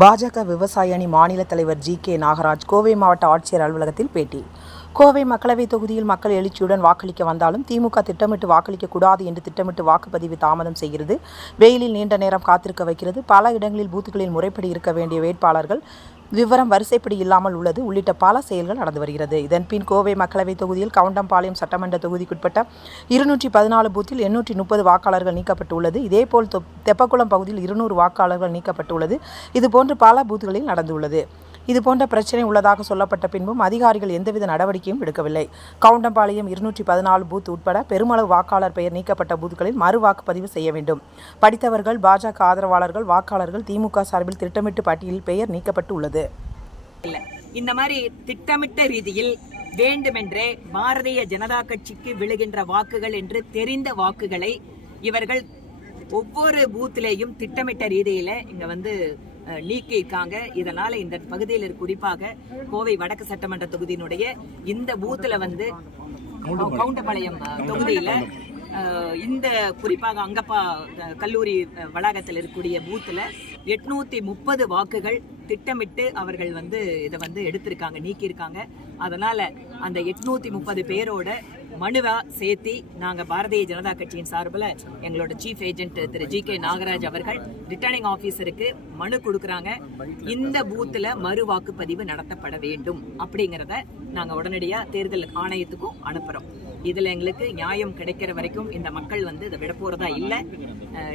பாஜக விவசாய அணி மாநில தலைவர் ஜி கே நாகராஜ் கோவை மாவட்ட ஆட்சியர் அலுவலகத்தில் பேட்டி. கோவை மக்களவைத் தொகுதியில் மக்கள் எழுச்சியுடன் வாக்களிக்க வந்தாலும் திமுக திட்டமிட்டு வாக்களிக்க கூடாது என்று திட்டமிட்டு வாக்குப்பதிவு தாமதம் செய்கிறது. வெயிலில் நீண்ட நேரம் காத்திருக்க வைக்கிறது. பல இடங்களில் பூத்துகளில் முறைப்படி இருக்க வேண்டிய வேட்பாளர்கள் விவரம் வரிசைப்படி இல்லாமல் உள்ளது. உள்ளிட்ட பல செயல்கள் நடந்து வருகிறது. இதன்பின் கோவை மக்களவைத் தொகுதியில் கவுண்டம்பாளையம் சட்டமன்ற தொகுதிக்குட்பட்ட இருநூற்றி பதினாலு பூத்தில் எண்ணூற்றி முப்பது வாக்காளர்கள் நீக்கப்பட்டுள்ளது. இதேபோல் தெப்பக்குளம் பகுதியில் இருநூறு வாக்காளர்கள் நீக்கப்பட்டுள்ளது. இதுபோன்று பல பூத்துகளில் நடந்துள்ளது. இதுபோன்ற பிரச்சனை உள்ளதாக சொல்லப்பட்ட பின்பும் அதிகாரிகள் எந்தவித நடவடிக்கையும் எடுக்கவில்லை. கவுண்டம்பாளையம் இருநூற்றி பதினாலு பூத் உட்பட பெருமளவு வாக்காளர் பெயர் நீக்கப்பட்ட பூத்துகளில் மறு வாக்குப்பதிவு செய்ய வேண்டும். படித்தவர்கள் பாஜக ஆதரவாளர்கள் வாக்காளர்கள் திமுக சார்பில் திட்டமிட்டு பட்டியலில் பெயர் நீக்கப்பட்டு உள்ளது இல்ல. இந்த மாதிரி திட்டமிட்ட ரீதியில் வேண்டுமென்றே பாரதிய ஜனதா கட்சிக்கு விழுகின்ற வாக்குகள் என்று தெரிந்த வாக்குகளை இவர்கள் ஒவ்வொரு பூத்திலேயும் திட்டமிட்ட ரீதியில இங்க வந்து நீக்கியிருக்காங்க. இதனால இந்த பகுதியில் குறிப்பாக கோவை வடக்கு சட்டமன்ற தொகுதியினுடைய இந்த பூத்துல வந்து கவுண்டபாளையம் தொகுதியில இந்த குறிப்பாக அங்கப்பா கல்லூரி வளாகத்தில் இருக்கக்கூடிய பூத்தில் எட்நூற்றி முப்பது வாக்குகள் திட்டமிட்டு அவர்கள் வந்து இதை வந்து எடுத்திருக்காங்க நீக்கியிருக்காங்க. அதனால் அந்த எட்நூற்றி முப்பது பேரோட மனுவா சேர்த்தி நாங்கள் பாரதிய ஜனதா கட்சியின் சார்பில் எங்களோட சீஃப் ஏஜென்ட் திரு ஜி கே நாகராஜ் அவர்கள் ரிட்டர்னிங் ஆஃபீஸருக்கு மனு கொடுக்குறாங்க. இந்த பூத்தில் மறு வாக்குப்பதிவு நடத்தப்பட வேண்டும் அப்படிங்கிறத நாங்கள் உடனடியாக தேர்தல் ஆணையத்துக்கும் அனுப்புகிறோம் இதுல எங்களுக்கு நியாயம் கிடைக்கிற வரைக்கும் இந்த மக்கள் வந்து இதை விட போறதா இல்ல.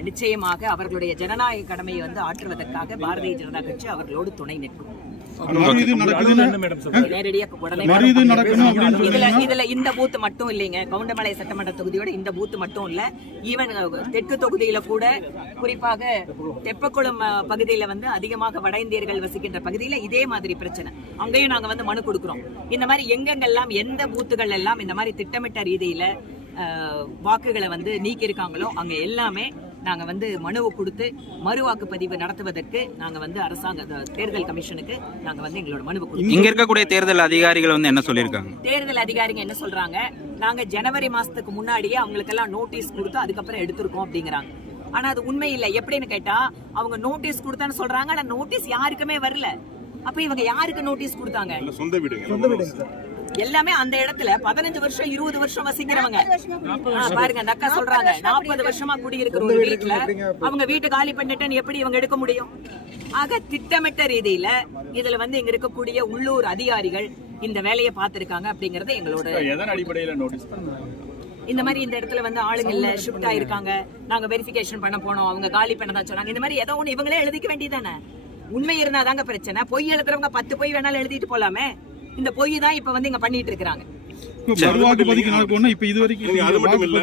நிச்சயமாக அவர்களுடைய ஜனநாயக கடமையை வந்து ஆற்றுவதற்காக பாரதிய ஜனதா கட்சி அவர்களோடு துணை நிற்கும். இந்த பூத் மட்டும் இல்லைங்க. கவுண்டமலை சட்டமன்ற தொகுதியோட இந்த பூத் மட்டும் இல்ல. ஈவன் தெற்கு தொகுதியில கூட குறிப்பாக தெப்பக்குளம் பகுதியில வந்து அதிகமாக வட இந்தியர்கள் வசிக்கின்ற பகுதியில இதே மாதிரி பிரச்சனை. அங்கேயும் நாங்க வந்து மனு கொடுக்கிறோம். இந்த மாதிரி எங்கெங்கெல்லாம் எந்த பூத்துகள் எல்லாம் இந்த மாதிரி திட்டமிட்ட ரீதியில அஹ், வாக்குகளை வந்து நீக்கி இருக்காங்களோ அங்க எல்லாமே நாங்க வந்து மனுவை கொடுத்து மறு வாக்குப்பதிவு நடத்துவதற்கு நாங்க வந்து அரசாங்க தேர்தல் கமிஷனுக்கு நாங்க வந்து எங்களோட மனுவை கொடுத்தோம். இங்க இருக்கக்கூடிய தேர்தல் அதிகாரிகள் வந்து என்ன சொல்லியிருக்காங்க? தேர்தல் அதிகாரிங்க என்ன சொல்றாங்க? நாங்க ஜனவரி மாசத்துக்கு முன்னாடியே அவங்களுக்கெல்லாம் நோட்டீஸ் கொடுத்து அதுக்கப்புறம் எடுத்திருக்கோம் அப்படிங்கிறாங்க. ஆனா அது உண்மை இல்ல. எப்படின்னு கேட்டா அவங்க நோட்டீஸ் கொடுத்தான்னு சொல்றாங்க ஆனா நோட்டீஸ் யாருக்குமே வரல. அப்ப இவங்க யாருக்கு நோட்டீஸ் கொடுத்தாங்க? சொந்த வீடுங்க. எல்லாமே அந்த இடத்துல பதினஞ்சு வருஷம் இருபது வருஷம் வசிக்கிறவங்க. பாருங்க அந்த அக்கா சொல்றாங்க நாற்பது வருஷமா குடியிருக்கிற ஒரு வீட்டுல அவங்க வீட்டு காலி பண்ணிட்டேன்னு எப்படி இவங்க எடுக்க முடியும்? ஆக திட்டமிட்ட ரீதியில இதுல வந்து இங்க இருக்கக்கூடிய உள்ளூர் அதிகாரிகள் இந்த வேலையை பார்த்திருக்காங்க அப்படிங்கறது எங்களோட எதன் அடிப்படையில நோட்டீஸ் இந்த மாதிரி இந்த இடத்துல வந்து ஆளுங்க இல்ல ஷிஃப்ட் ஆயிருக்காங்க. நாங்க வெரிஃபிகேஷன் பண்ண போனோம் அவங்க காலி பண்ணதா சொன்னாங்க. இந்த மாதிரி ஏதோ ஒண்ணு இவங்களே எழுதிக்க வேண்டியதானே உண்மை இருந்தா தாங்க பிரச்சனை. பொய் எழுதுறவங்க பத்து பொய் வேணாலும் எழுதிட்டு போலாமே? இந்த பொய் தான் இப்ப வந்து இங்க பண்ணிட்டு நாள் போனா இப்ப இது வரைக்கும் அது மட்டும் இல்ல.